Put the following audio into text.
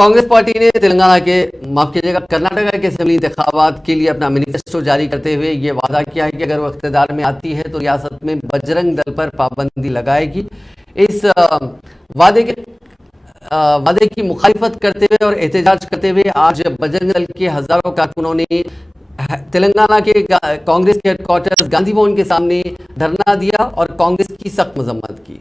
कांग्रेस पार्टी ने तेलंगाना के माफ कीजिएगा कर्नाटका के असेंबली इंतखाबात के लिए अपना मैनिफेस्टो जारी करते हुए ये वादा किया है कि अगर वो इख्तियार में आती है तो रियासत में बजरंग दल पर पाबंदी लगाएगी। इस वादे की मुखालिफत करते हुए और एहतजाज करते हुए आज बजरंग दल के हजारों कारकुनों ने तेलंगाना के कांग्रेस के हेडक्वार्टर्स गांधी भवन के सामने धरना दिया और कांग्रेस की सख्त मजम्मत की।